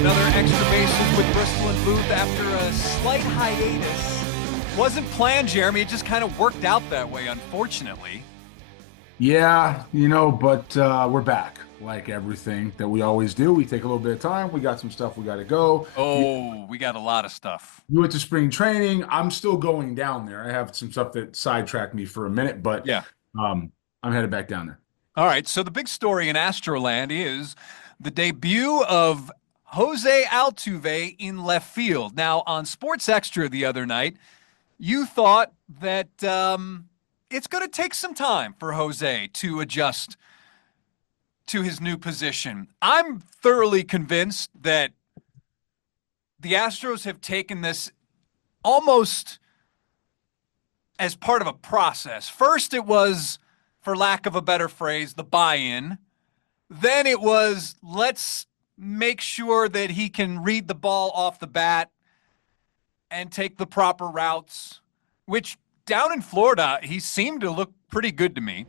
Another extra bases with Bristol and Booth after a slight hiatus. Wasn't planned, Jeremy. It just kind of worked out that way, unfortunately. Yeah, but we're back. Like everything that we always do, we take a little bit of time. We got some stuff we got to go. Oh, we got a lot of stuff. You went to spring training. I'm still going down there. I have some stuff that sidetracked me for a minute, but Yeah. I'm headed back down there. All right. So the big story in Astroland is the debut of Jose Altuve in left field. Now, on Sports Extra the other night, you thought that it's going to take some time for Jose to adjust to his new position. I'm thoroughly convinced that the Astros have taken this almost as part of a process. First, it was, for lack of a better phrase, the buy-in. Then it was, let's make sure that he can read the ball off the bat and take the proper routes, which down in Florida, he seemed to look pretty good to me.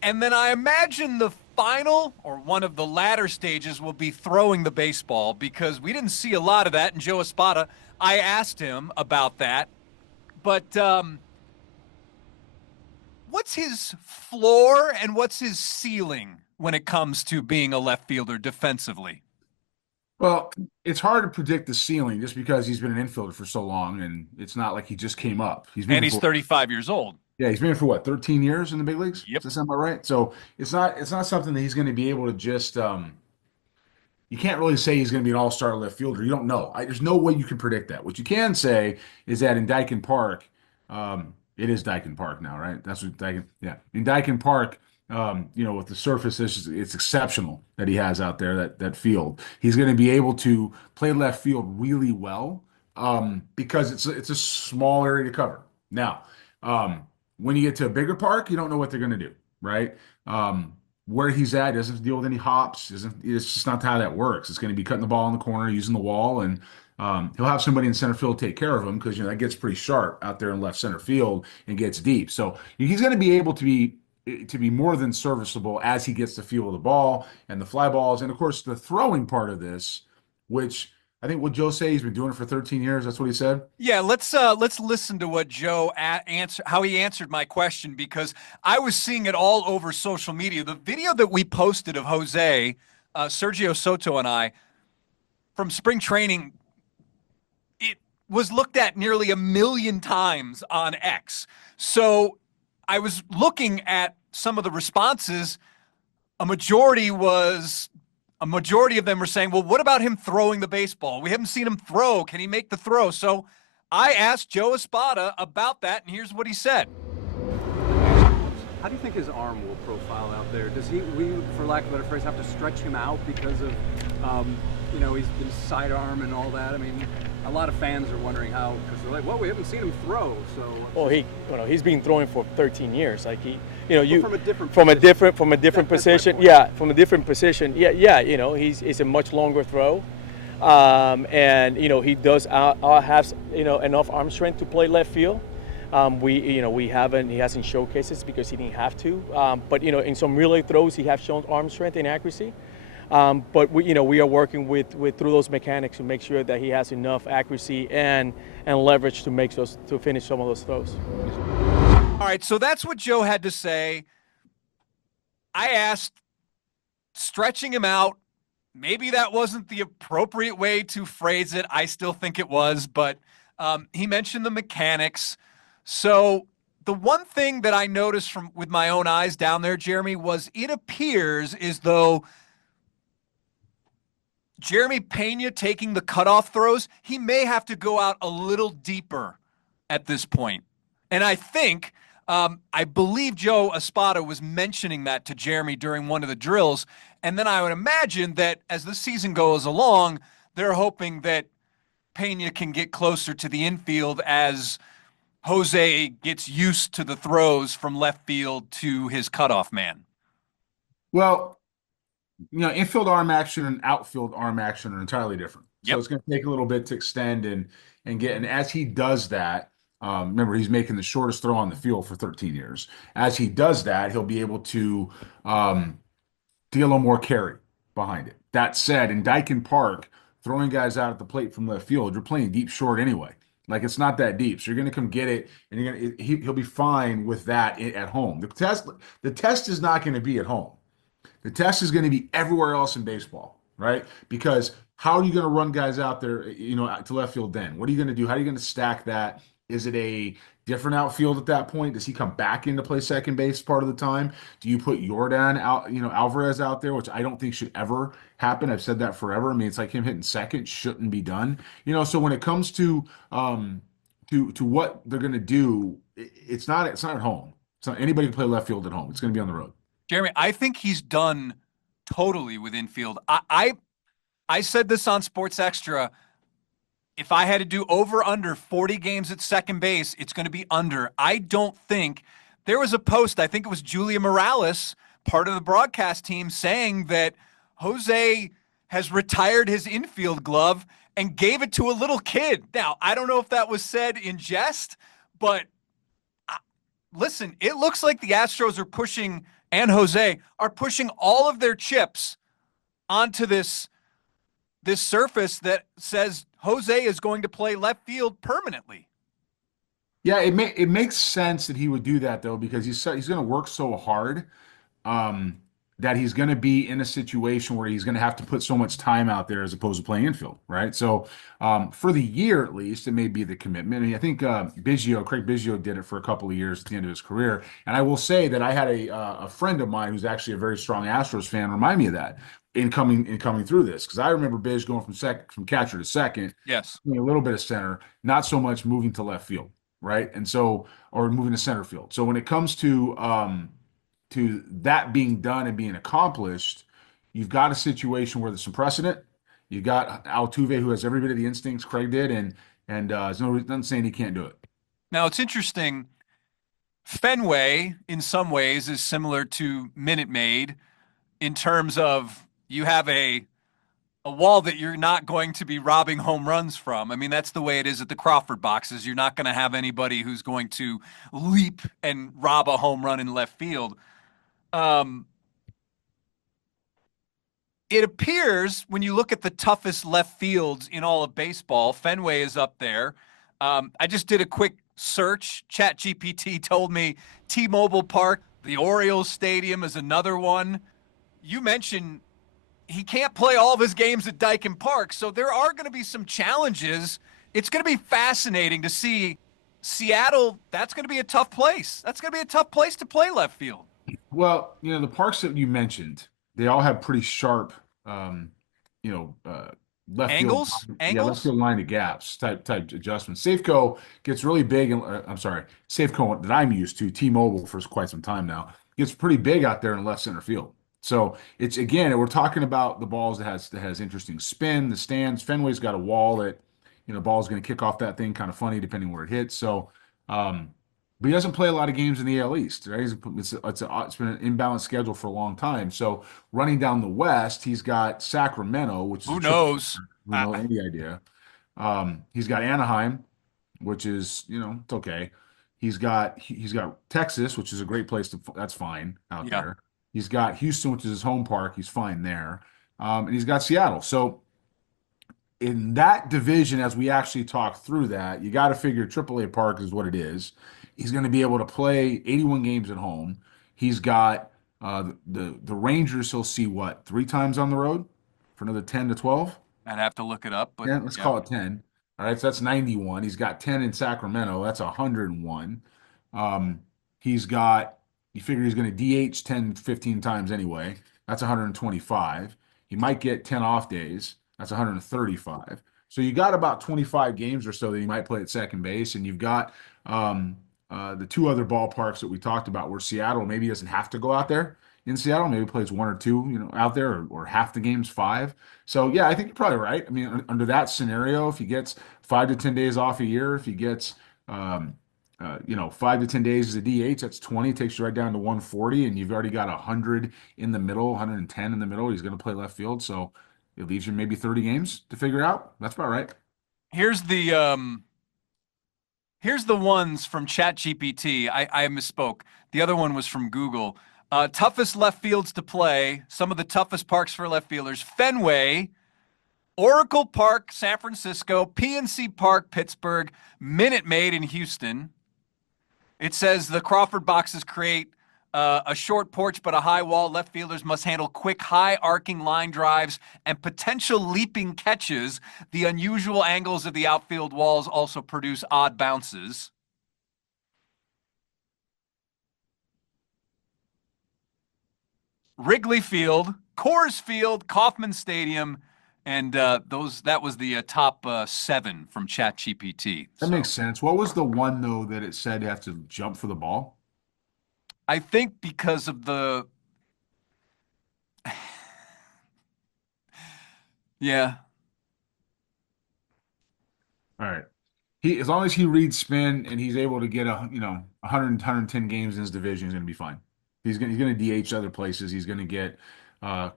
And then I imagine the final or one of the latter stages will be throwing the baseball, because we didn't see a lot of that. And Joe Espada, I asked him about that. But what's his floor and what's his ceiling when it comes to being a left fielder defensively? Well, it's hard to predict the ceiling just because he's been an infielder for so long, and it's not like he just came up. And he's 35 years old. Yeah, he's been here for what, 13 years in the big leagues? Yep. Does that sound about right? So it's not something that he's going to be able to just you can't really say he's going to be an all-star left fielder. You don't know. There's no way you can predict that. What you can say is that in Daikin Park, it is Daikin Park now, right? That's what Daikin, yeah. In Daikin Park, with the surface, it's exceptional that he has out there, that field. He's going to be able to play left field really well, because it's a small area to cover. Now, when you get to a bigger park, you don't know what they're going to do, right? Where he's at doesn't deal with any hops. It's just not how that works. It's going to be cutting the ball in the corner, using the wall, and he'll have somebody in center field take care of him, because that gets pretty sharp out there in left center field and gets deep. So he's going to be able to be more than serviceable as he gets the feel of the ball and the fly balls, and of course the throwing part of this, which I think what Joe say he's been doing it for 13 years. That's what he said. Yeah, let's listen to what Joe how he answered my question, because I was seeing it all over social media. The video that we posted of Jose, Sergio Soto and I from spring training, it was looked at nearly 1 million times on X. So I was looking at some of the responses. A majority of them were saying, well, what about him throwing the baseball? We haven't seen him throw. Can he make the throw? So I asked Joe Espada about that, and here's what he said. How do you think his arm will profile out there? Does we, for lack of a better phrase, have to stretch him out because of, he's been sidearm and all that? I mean, a lot of fans are wondering how, because they're like, well, we haven't seen him throw, so. Well, he's been throwing for 13 years. Like from a different position. Yeah, from a different position. Yeah. He's a much longer throw, and he does have enough arm strength to play left field. He hasn't showcased because he didn't have to. But in some relay throws, he has shown arm strength and accuracy. But we are working through those mechanics to make sure that he has enough accuracy and leverage to finish some of those throws. All right, so that's what Joe had to say. I asked, stretching him out, maybe that wasn't the appropriate way to phrase it. I still think it was, but he mentioned the mechanics. So the one thing that I noticed with my own eyes down there, Jeremy, was it appears as though Jeremy Pena taking the cutoff throws, he may have to go out a little deeper at this point. And I think, I believe Joe Espada was mentioning that to Jeremy during one of the drills. And then I would imagine that as the season goes along, they're hoping that Pena can get closer to the infield as Jose gets used to the throws from left field to his cutoff man. Well, infield arm action and outfield arm action are entirely different. So Yep. it's going to take a little bit to extend and get. And as he does that, remember, he's making the shortest throw on the field for 13 years. As he does that, he'll be able to deal a little more carry behind it. That said, in Daikin Park, throwing guys out at the plate from left field. You're playing deep short anyway. Like it's not that deep, so you're going to come get it, and he'll be fine with that at home. The test is not going to be at home. The test is going to be everywhere else in baseball, right? Because how are you going to run guys out there, to left field then? What are you going to do? How are you going to stack that? Is it a different outfield at that point? Does he come back in to play second base part of the time? Do you put Yordan out, Alvarez out there, which I don't think should ever happen. I've said that forever. I mean, it's like him hitting second shouldn't be done. So when it comes to what they're going to do, it's not at home. It's not anybody can play left field at home. It's going to be on the road. Jeremy, I think he's done totally with infield. I said this on Sports Extra. If I had to do over under 40 games at second base, it's going to be under. I don't think there was a post, I think it was Julia Morales, part of the broadcast team, saying that Jose has retired his infield glove and gave it to a little kid. Now, I don't know if that was said in jest, but listen, it looks like the Astros are pushing, and Jose are pushing all of their chips onto this surface that says Jose is going to play left field permanently. Yeah, it makes sense that he would do that though, because he's going to work so hard that he's going to be in a situation where he's going to have to put so much time out there as opposed to playing infield, right? So for the year at least, it may be the commitment. I mean, I think Craig Biggio did it for a couple of years at the end of his career. And I will say that I had a friend of mine who's actually a very strong Astros fan remind me of that in coming through this, because I remember Biz going from catcher to second, yes, a little bit of center, not so much moving to left field, right? And so, or moving to center field. So when it comes to that being done and being accomplished, you've got a situation where there's some precedent. You got Altuve, who has every bit of the instincts Craig did, and there's nothing saying he can't do it. Now it's interesting. Fenway, in some ways, is similar to Minute Maid in terms of you have a wall that you're not going to be robbing home runs from. I mean, that's the way it is at the Crawford boxes. You're not going to have anybody who's going to leap and rob a home run in left field. It appears when you look at the toughest left fields in all of baseball, Fenway is up there. I just did a quick search. ChatGPT told me T-Mobile Park, the Orioles Stadium is another one. You mentioned he can't play all of his games at Daikin Park, so there are going to be some challenges. It's going to be fascinating to see Seattle. That's going to be a tough place. That's going to be a tough place to play left field. Well, the parks that you mentioned, they all have pretty sharp, left Angles? field, Angles? left field line to gaps type adjustments. Safeco gets really big, and Safeco that I'm used to, T-Mobile for quite some time now, gets pretty big out there in left center field. So it's, again, we're talking about the balls that has interesting spin, the stands. Fenway's got a wall that, ball's going to kick off that thing kind of funny depending where it hits. So, but he doesn't play a lot of games in the AL East, right? It's been an imbalanced schedule for a long time. So running down the West, he's got Sacramento, which is Who knows? Who knows any idea? He's got Anaheim, which is, it's okay. He's got Texas, which is a great place that's fine out there. He's got Houston, which is his home park. He's fine there. And he's got Seattle. So in that division, as we actually talk through that, you got to figure AAA Park is what it is. He's going to be able to play 81 games at home. He's got the Rangers. He'll see 3 times on the road for another 10 to 12. I'd have to look it up, but yeah, let's call it 10. All right, so that's 91. He's got 10 in Sacramento. That's 101. You figure he's going to DH 10, 15 times anyway. That's 125. He might get 10 off days. That's 135. So you got about 25 games or so that he might play at second base, and you've got the 2 other ballparks that we talked about where Seattle maybe doesn't have to go out there. In Seattle, maybe plays 1 or 2, out there, or half the games 5. So yeah, I think you're probably right. I mean, under that scenario, if he gets 5 to 10 days off a year, if he gets 5 to 10 days as a DH, that's 20, takes you right down to 140, and you've already got 100 in the middle, 110 in the middle. He's going to play left field, so it leaves you maybe 30 games to figure out. That's about right. Here's the ones from ChatGPT. I misspoke. The other one was from Google. Toughest left fields to play. Some of the toughest parks for left fielders. Fenway, Oracle Park, San Francisco, PNC Park, Pittsburgh, Minute Maid in Houston. It says the Crawford boxes create a short porch but a high wall. Left fielders must handle quick, high arcing line drives and potential leaping catches. The unusual angles of the outfield walls also produce odd bounces. Wrigley Field, Coors Field, Kauffman Stadium, and that was the top 7 from ChatGPT. That So makes sense. What was the one though that it said you have to jump for the ball? I think because of the yeah. All right. He as long as he reads spin and he's able to get 100 110 games in his division, he's going to be fine. He's going to DH other places. He's going to get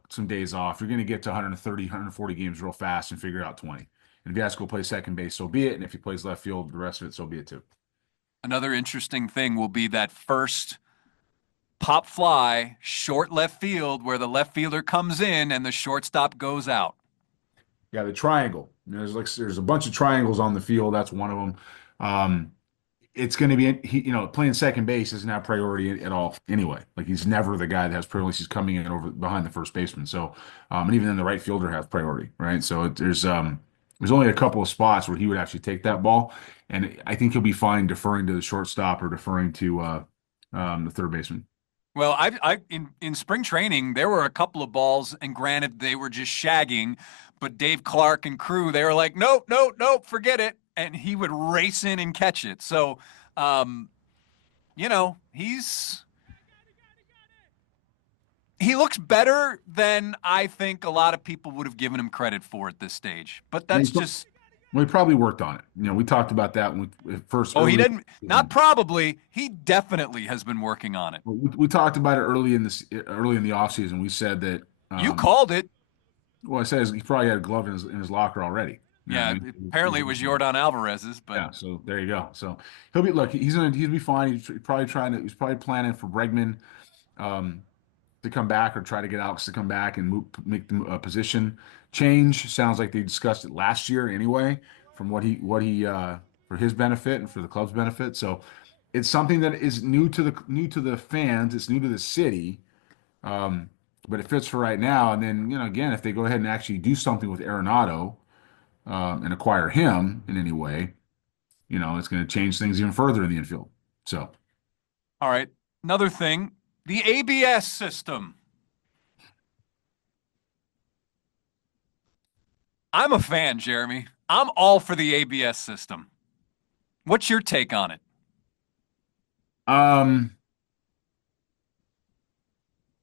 some days off. You're going to get to 130, 140 games real fast and figure out 20. And if he has to go play second base, so be it. And if he plays left field, the rest of it, so be it too. Another interesting thing will be that first pop fly short left field where the left fielder comes in and the shortstop goes out. Yeah, the triangle. There's a bunch of triangles on the field. That's one of them. It's going to be playing second base isn't our priority at all anyway. Like he's never the guy that has priority. He's coming in over behind the first baseman. So, and even then the right fielder has priority, right? So there's only a couple of spots where he would actually take that ball, and I think he'll be fine deferring to the shortstop or deferring to the third baseman. Well, I in spring training there were a couple of balls, and granted they were just shagging, but Dave Clark and crew they were like, nope, nope, nope, forget it, and he would race in and catch it. So, he looks better than I think a lot of people would have given him credit for at this stage. But that's just. We probably worked on it. We talked about that when we first. Oh, he didn't. Not probably. He definitely has been working on it. We talked about it early in the offseason. We said that you called it. Well, I said he probably had a glove in his locker already. Yeah, apparently it was Yordan Alvarez's. But yeah, so there you go. So he'll be fine. He's probably planning for Bregman to come back or try to get Alex to come back and make the position change. Sounds like they discussed it last year anyway, from what he for his benefit and for the club's benefit. So it's something that is new to the fans. It's new to the city, but it fits for right now. And then again, if they go ahead and actually do something with Arenado and acquire him in any way, it's going to change things even further in the infield. So, all right, another thing. The ABS system. I'm a fan, Jeremy. I'm all for the ABS system. What's your take on it?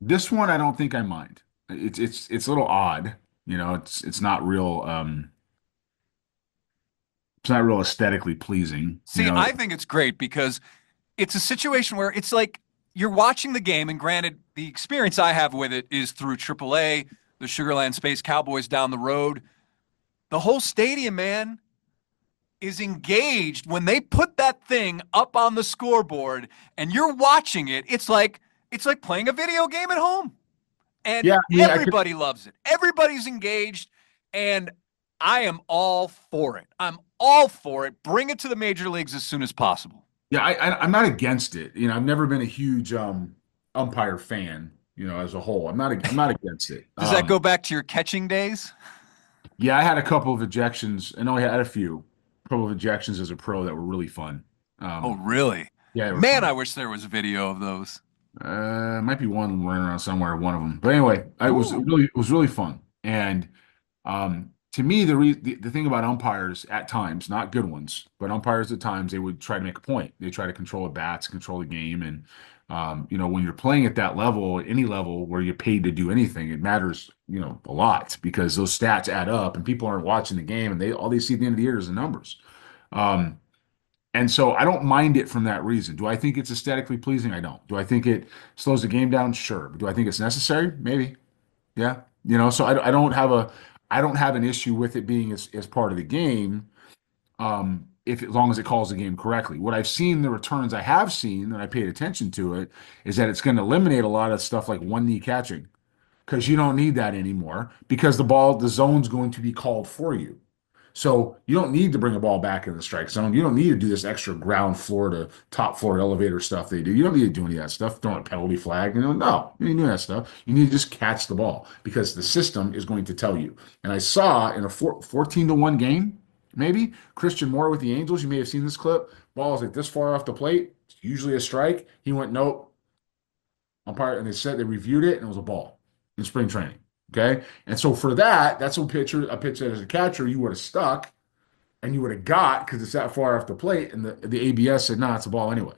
This one I don't think I mind. It's a little odd, it's not real aesthetically pleasing. See, I think it's great because it's a situation where it's like you're watching the game, and granted, the experience I have with it is through AAA, the Sugarland Space Cowboys down the road. The whole stadium, man, is engaged when they put that thing up on the scoreboard and you're watching it. It's like playing a video game at home. And everybody loves it. Everybody's engaged, and I am all for it. I'm all for it. Bring it to the major leagues as soon as possible. Yeah, I'm not against it. I've never been a huge umpire fan, as a whole. I'm not against it. Does that go back to your catching days? Yeah, I had a couple of ejections. I know I had a couple of ejections as a pro that were really fun. Oh, really? Yeah, man, fun. I wish there was a video of those. Might be one running around somewhere, one of them. But anyway, it was really fun. And to me, the thing about umpires at times, not good ones, but umpires at times, they would try to make a point. They try to control the bats, control the game, and when you're playing at that level, any level where you're paid to do anything, it matters, a lot because those stats add up, and people aren't watching the game, and all they see at the end of the year is the numbers. And so I don't mind it from that reason. Do I think it's aesthetically pleasing? I don't. Do I think it slows the game down? Sure. But do I think it's necessary? Maybe. Yeah. So I don't have an issue with it being as part of the game, as long as it calls the game correctly. What I've seen, the returns I have seen, and I paid attention to it, is that it's going to eliminate a lot of stuff like one knee catching. because you don't need that anymore because the zone's going to be called for you. So you don't need to bring a ball back in the strike zone. You don't need to do this extra ground floor to top floor elevator stuff they do. You don't need to do any of that stuff. Throwing a penalty flag. No, you need to do that stuff. You need to just catch the ball because the system is going to tell you. And I saw in a 14-1 game, maybe Christian Moore with the Angels. You may have seen this clip. Ball is like this far off the plate. It's usually a strike. He went, nope. Umpire, and they said they reviewed it and it was a ball in spring training. Okay. And so for that, that's a pitch that as a catcher you would have stuck and you would have got because it's that far off the plate. And the ABS said, no, it's a ball anyway.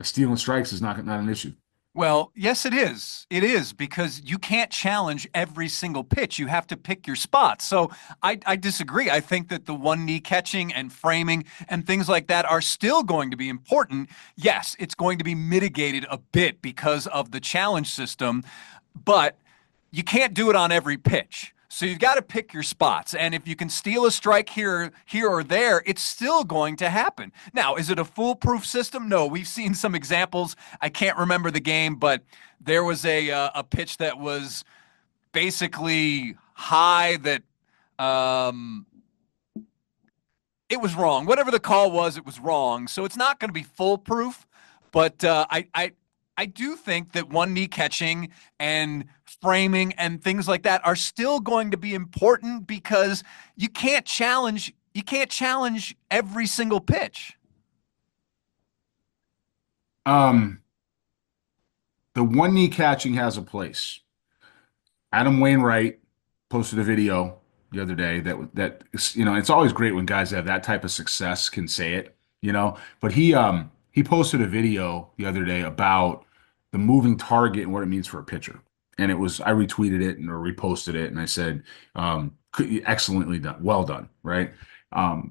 Stealing strikes is not an issue. Well, yes, it is. It is because you can't challenge every single pitch. You have to pick your spots. So I disagree. I think that the one knee catching and framing and things like that are still going to be important. Yes, it's going to be mitigated a bit because of the challenge system, but you can't do it on every pitch. So you've got to pick your spots. And if you can steal a strike here or there, it's still going to happen. Now, is it a foolproof system? No, we've seen some examples. I can't remember the game, but there was a pitch that was basically high that it was wrong. Whatever the call was, it was wrong. So it's not going to be foolproof, but I do think that one knee catching and framing and things like that are still going to be important because you can't challenge every single pitch. The one knee catching has a place. Adam Wainwright posted a video the other day that it's always great when guys that have that type of success can say it, but he posted a video the other day about the moving target and what it means for a pitcher. And I retweeted it or reposted it and I said, excellently done. Well done. Right. I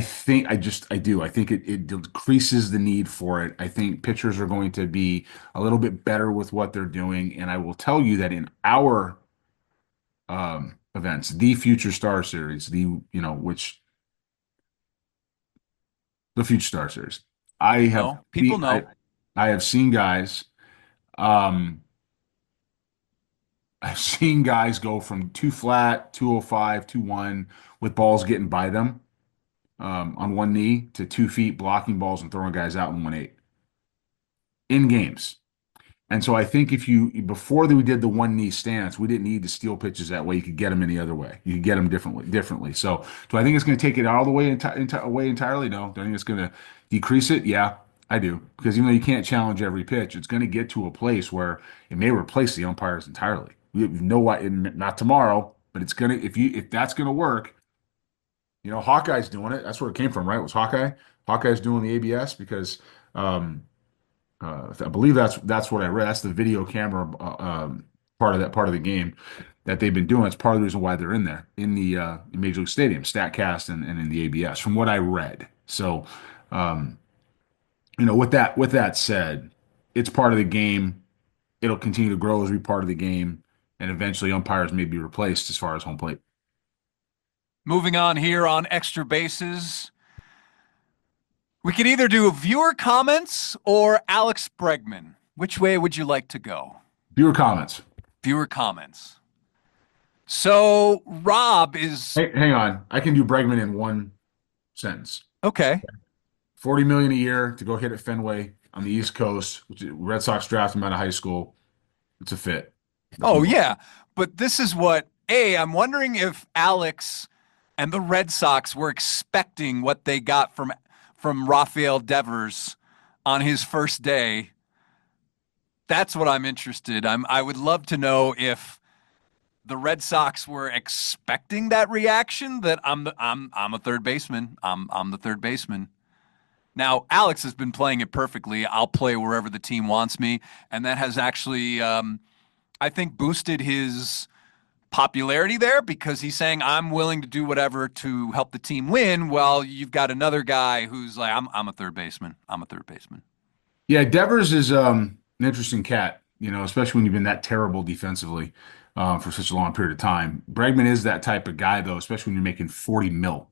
think it decreases the need for it. I think pitchers are going to be a little bit better with what they're doing. And I will tell you that in our events, the Future Star Series, the Future Star Series, People know. I have seen guys. I've seen guys go from 2-flat, 205, 2-1 with balls getting by them on one knee to 2 feet blocking balls and throwing guys out in 1-8 in games. And so I think before we did the one knee stance, we didn't need to steal pitches that way. You could get them any other way. You could get them differently. So do I think it's going to take it all the way away entirely? No. Do I think it's going to decrease it? Yeah, I do. Because even though you can't challenge every pitch, it's going to get to a place where it may replace the umpires entirely. We know why, not tomorrow, but it's going to, if that's going to work, Hawkeye's doing it. That's where it came from, right? It was Hawkeye. Hawkeye's doing the ABS because, I believe that's what I read. That's the video camera part of the game that they've been doing. It's part of the reason why they're in there in the Major League Stadium, StatCast and in the ABS, from what I read. So, with that said, it's part of the game. It'll continue to grow as we part of the game, and eventually umpires may be replaced as far as home plate. Moving on here on Extra Bases. We could either do viewer comments or Alex Bregman. Which way would you like to go? Viewer comments. Viewer comments. So Rob is. Hey, hang on. I can do Bregman in one sentence. Okay. $40 million a year to go hit at Fenway on the East Coast, which Red Sox draft him out of high school. It's a fit. Yeah. But this is what, I'm wondering if Alex and the Red Sox were expecting what they got from Rafael Devers on his first day. That's what I'm interested. I would love to know if the Red Sox were expecting that reaction that I'm a third baseman. I'm the third baseman. Now, Alex has been playing it perfectly. I'll play wherever the team wants me, and that has actually I think boosted his popularity there because he's saying I'm willing to do whatever to help the team win. Well, you've got another guy who's like, I'm a third baseman. I'm a third baseman. Yeah, Devers is an interesting cat, especially when you've been that terrible defensively for such a long period of time. Bregman is that type of guy, though, especially when you're making $40 million.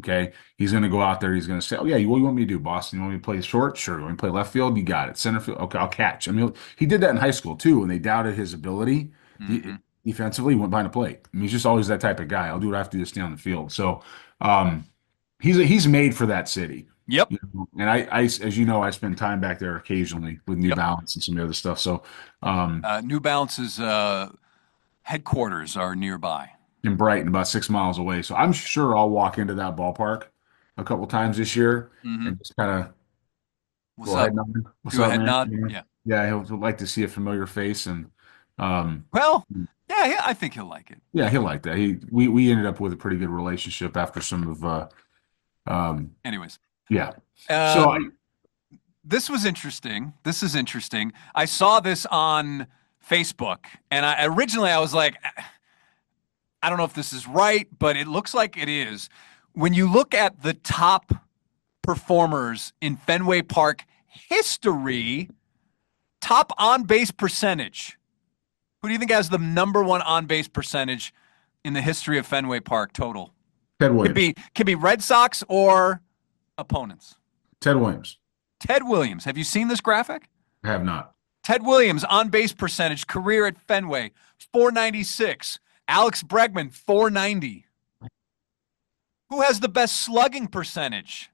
Okay, he's going to go out there. He's going to say, "Oh yeah, what do you want me to do, Boston? You want me to play short? Sure. You want me to play left field? You got it. Center field? Okay, I'll catch." I mean, he did that in high school too, when they doubted his ability Hmm. defensively. He went behind the plate. I mean, he's just always that type of guy. I'll do what I have to do to stay on the field. So, um, he's made for that city. Yep. You know? And I, as you know, I spend time back there occasionally with New Yep. Balance and some of the other stuff. So, New Balance's headquarters are nearby. in Brighton, about 6 miles away. So I'm sure I'll walk into that ballpark a couple times this year Hmm. and just kind of What's go up? ahead nod. What's Do a up, head man? nod. Yeah, Yeah. yeah, he'll like to see a familiar face, and um, Well, yeah, I think he'll like it. yeah, he'll like that. We ended up with a pretty good relationship after some of Anyways, yeah. So um, this was interesting. This is interesting. I saw this on Facebook, and originally I was like, I don't know if this is right, but it looks like it is. When you look at the top performers in Fenway Park history, top on base percentage. Who do you think has the number one on base percentage in the history of Fenway Park total? Ted Could Williams, be Red Sox or opponents. Ted Williams, Ted Williams. Have you seen this graphic? I have not. Ted Williams on base percentage, career at Fenway, 496. Alex Bregman, 490. Who has the best slugging percentage?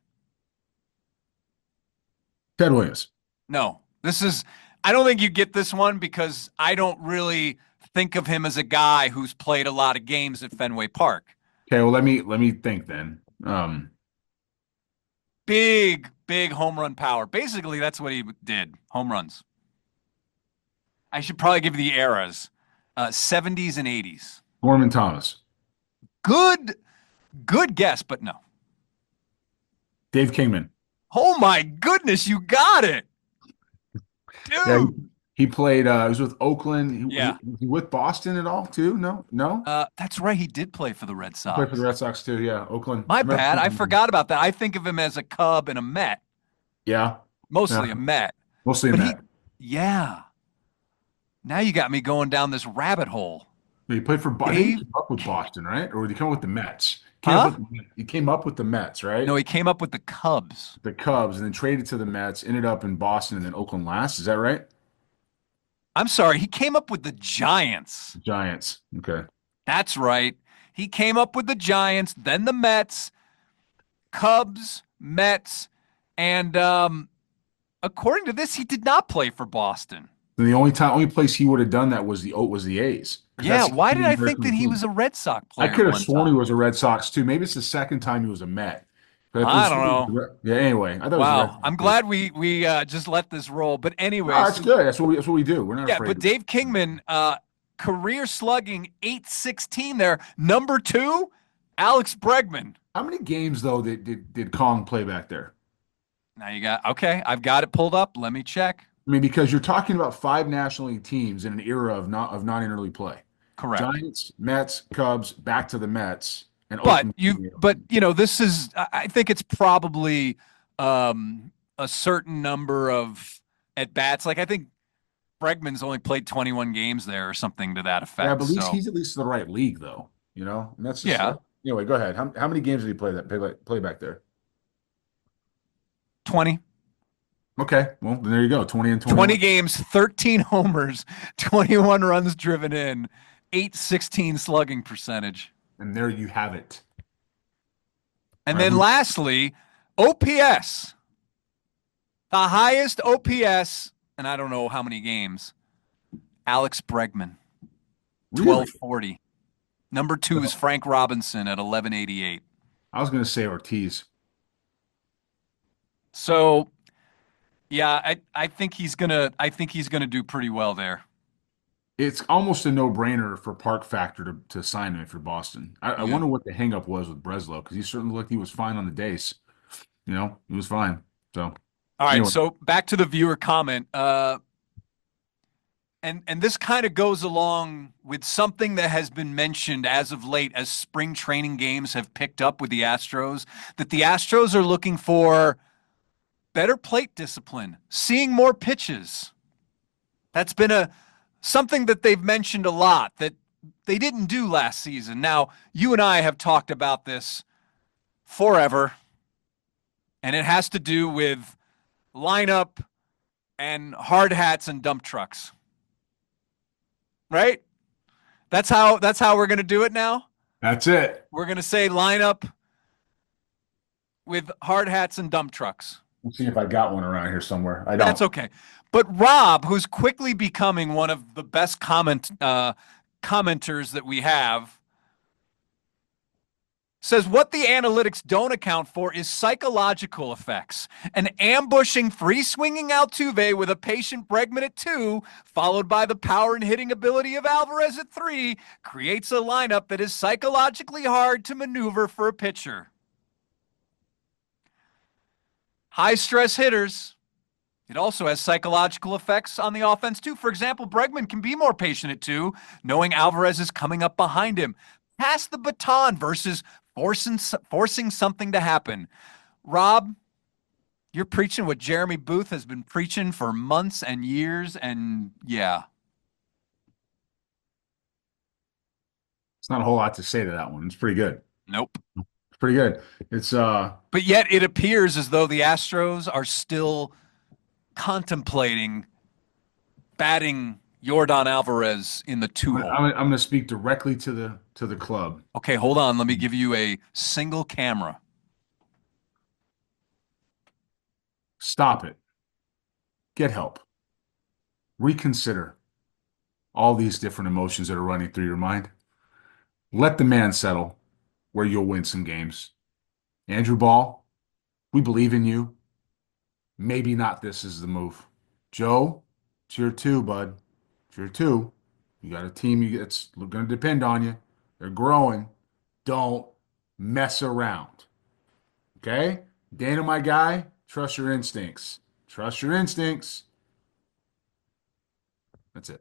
Ted Williams. No, I don't think you get this one because I don't really think of him as a guy who's played a lot of games at Fenway Park. Okay, well let me think then. Big home run power. Basically, that's what he did. Home runs. I should probably give you the eras. 70s and 80s. Gorman Thomas, Good guess, but no. Dave Kingman. Oh my goodness, you got it. Dude. Yeah, he played. He was with Oakland. Yeah. Was he with Boston at all too? No. That's right. He did play for the Red He played for the Sox. Red Sox too. Yeah, Oakland. My bad. I forgot about that. I think of him as a Cub and a Met. Yeah, Mostly yeah. a Met. Mostly But Met. yeah. Now you got me going down this rabbit hole. He played for Boston. Dave? He came up with Boston, right? Or did he come up with the Mets? Huh? He came up with the Mets, right? No, he came up with the Cubs. The Cubs, and then traded to the Mets. Ended up in Boston and then Oakland last. Is that right? I'm sorry, he came up with the Giants. Giants. Okay. That's right. He came up with the Giants, then the Mets, Cubs, Mets, and according to this, he did not play for Boston. And the only place he would have done that was the A's. 'Cause Yeah, that's why did I American think that he team. was a Red Sox I player? could have one sworn he time? was a Red Sox too. Maybe it's the second time he was a Met. But I don't know. Yeah. Anyway, I thought. It was a Red Wow, Sox I'm too. glad we just let this roll. But anyway, No, that's good. That's what we do. We're not yeah, afraid. but Dave Kingman, career slugging 816 there. Number 2, Alex Bregman. How many games though did Kong play back there? Now you got okay. I've got it pulled up. Let me check. I mean, because you're talking about 5 National League teams in an era of non-interleague play. Correct. Giants, Mets, Cubs, back to the Mets, and But Oakland. this is. I think it's probably a certain number of at bats. Like I think Bregman's only played 21 games there or something to that effect. Yeah, but so. he's at least in the right league though. And that's just, Yeah. Anyway, go ahead. How many games did he play back there? 20. Okay, well then there you go. 20 and 20. 20 games, 13 homers, 21 runs driven in, 816 slugging percentage. And there you have it. And Right. then lastly, OPS. The highest OPS, and I don't know how many games, Alex Bregman, Really? 1240. Number 2 is Frank Robinson at 1188. I was going to say Ortiz. So, yeah, I think he's gonna do pretty well there. It's almost a no-brainer for Park Factor to sign him for Boston. I Yeah. wonder what the hang-up was with Breslow because he certainly looked he was fine on the days. He was fine. So, All right, anyway. so back to the viewer comment. And this kind of goes along with something that has been mentioned as of late as spring training games have picked up with the Astros, that the Astros are looking for better plate discipline, seeing more pitches. That's been something that they've mentioned a lot that they didn't do last season. Now, you and I have talked about this forever, and it has to do with lineup and hard hats and dump trucks. Right? That's how we're going to do it now. That's it. We're going to say lineup with hard hats and dump trucks. We'll see if I got one around here somewhere. I don't. That's okay. But Rob, who's quickly becoming one of the best commenters that we have, says what the analytics don't account for is psychological effects. An ambushing free-swinging Altuve with a patient Bregman at 2, followed by the power and hitting ability of Alvarez at 3, creates a lineup that is psychologically hard to maneuver for a pitcher. High-stress hitters. It also has psychological effects on the offense, too. For example, Bregman can be more patient at 2, knowing Alvarez is coming up behind him. Pass the baton versus forcing something to happen. Rob, you're preaching what Jeremy Booth has been preaching for months and years, and yeah. It's not a whole lot to say to that one. It's pretty good. Nope. It's pretty good. It's But yet it appears as though the Astros are still contemplating batting Yordan Alvarez in the 2-hole. I'm going to speak directly to the club. Okay, hold on. Let me give you a single camera. Stop it. Get help. Reconsider all these different emotions that are running through your mind. Let the man settle where you'll win some games. Andrew Ball, we believe in you. Maybe not this is the move. Joe, it's your 2, bud. It's your 2. You got a team that's going to depend on you. They're growing. Don't mess around. Okay? Dana, my guy, trust your instincts. Trust your instincts. That's it.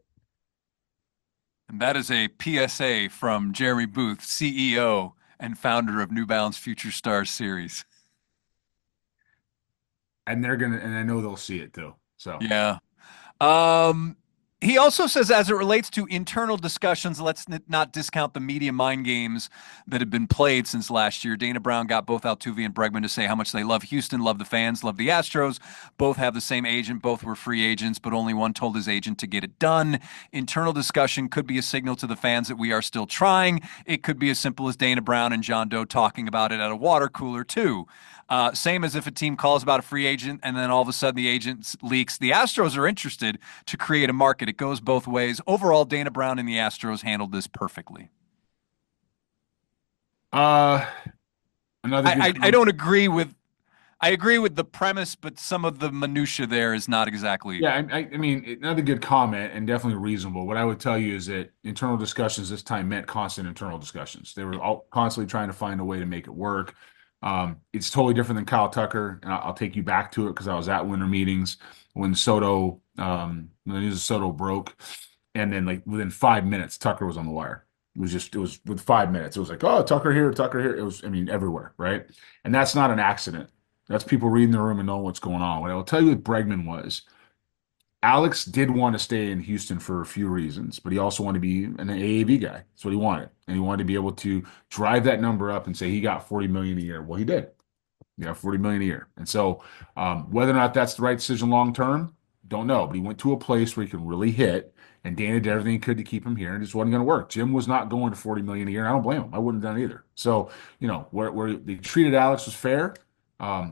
And that is a PSA from Jeremy Booth, CEO and founder of New Balance Future Stars series. And I know they'll see it too. So yeah. He also says, as it relates to internal discussions, let's not discount the media mind games that have been played since last year. Dana Brown got both Altuve and Bregman to say how much they love Houston, love the fans, love the Astros. Both have the same agent. Both were free agents, but only one told his agent to get it done. Internal discussion could be a signal to the fans that we are still trying. It could be as simple as Dana Brown and John Doe talking about it at a water cooler, too. Same as if a team calls about a free agent and then all of a sudden the agent leaks. The Astros are interested to create a market. It goes both ways. Overall, Dana Brown and the Astros handled this perfectly. I don't agree with. I agree with the premise, but some of the minutia there is not exactly. Yeah, I mean, another good comment and definitely reasonable. What I would tell you is that internal discussions this time meant constant internal discussions. They were all constantly trying to find a way to make it work. It's totally different than Kyle Tucker, and I'll take you back to it because I was at winter meetings when Soto, when the news of Soto broke, and then like within 5 minutes, Tucker was on the wire. It was with 5 minutes. It was like, oh, Tucker here, Tucker here. It was, I mean, everywhere, right? And that's not an accident. That's people reading the room and knowing what's going on. What I will tell you with Bregman was, Alex did want to stay in Houston for a few reasons, but he also wanted to be an AAV guy. That's what he wanted. And he wanted to be able to drive that number up and say he got $40 million a year. Well, he did. He got $40 million a year. And so whether or not that's the right decision long term, don't know. But he went to a place where he could really hit, and Dana did everything he could to keep him here, and it just wasn't going to work. Jim was not going to $40 million a year, and I don't blame him. I wouldn't have done it either. So, you know, where they treated Alex was fair.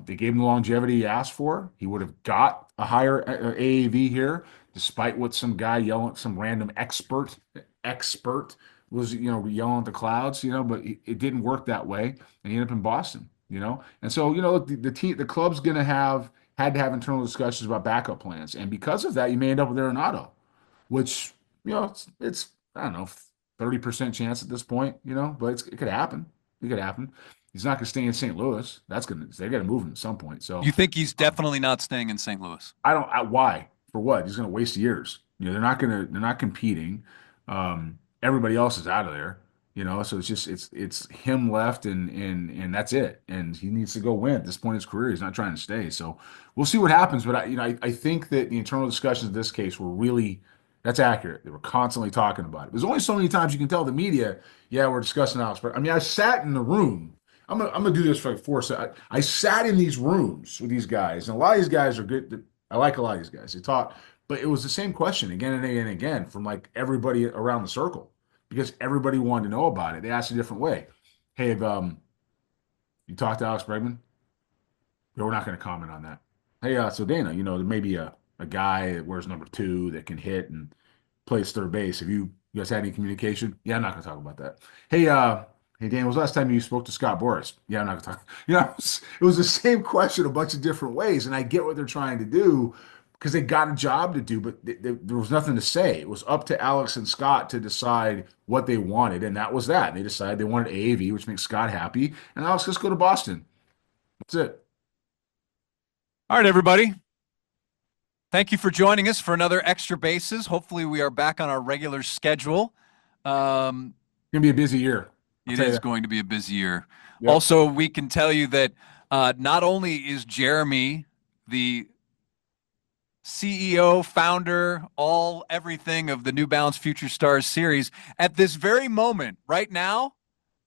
They gave him the longevity he asked for. He would have got a higher AAV here, despite what some guy yelling, some random expert was, you know, yelling at the clouds, you know, but it didn't work that way. And he ended up in Boston, you know? And so, you know, the club's going to had to have internal discussions about backup plans. And because of that, you may end up with Arenado, which, you know, it's I don't know, 30% chance at this point, you know, but it could happen. It could happen. He's not going to stay in St. Louis. They got to move him at some point. So you think he's definitely not staying in St. Louis? Why? For what? He's going to waste years. You know, they're not competing. Everybody else is out of there, you know, so it's him left and that's it. And he needs to go win at this point in his career. He's not trying to stay. So we'll see what happens. But I think that the internal discussions in this case were really, that's accurate. They were constantly talking about it. There's only so many times you can tell the media, yeah, we're discussing Alex. But I mean, I sat in the room. I'm gonna do this for like 4 seconds. I sat in these rooms with these guys, and a lot of these guys are good. I like a lot of these guys. They talk, but it was the same question again and again and again from like everybody around the circle because everybody wanted to know about it. They asked a different way. Hey, you talked to Alex Bregman? No, we're not going to comment on that. Hey, so Dana, there may be a guy that wears number 2 that can hit and plays third base. Have you guys had any communication? Yeah, I'm not going to talk about that. Hey, Dan, when was the last time you spoke to Scott Boras? Yeah, I'm not going to talk. It was the same question a bunch of different ways, and I get what they're trying to do because they got a job to do, but there was nothing to say. It was up to Alex and Scott to decide what they wanted, and that was that. They decided they wanted AAV, which makes Scott happy, and Alex, let's go to Boston. That's it. All right, everybody. Thank you for joining us for another Extra Bases. Hopefully we are back on our regular schedule. It's going to be a busy year. It is going to be a busy year. Yep. Also, we can tell you that not only is Jeremy the CEO, founder, everything of the New Balance Future Stars series, at this very moment, right now,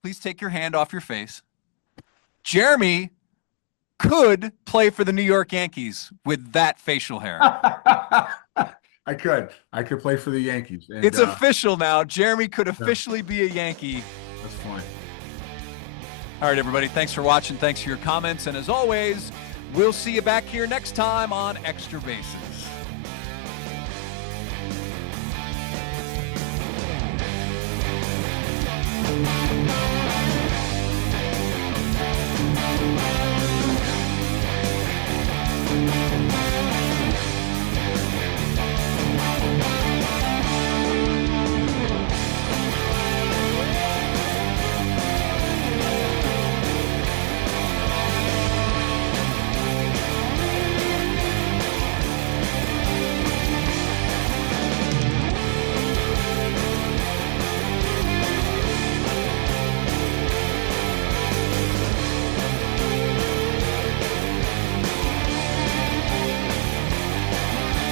please take your hand off your face. Jeremy could play for the New York Yankees with that facial hair. I could play for the Yankees. And, it's official now. Jeremy could officially be a Yankee. That's fine. All right, everybody. Thanks for watching. Thanks for your comments. And as always, we'll see you back here next time on Extra Bases.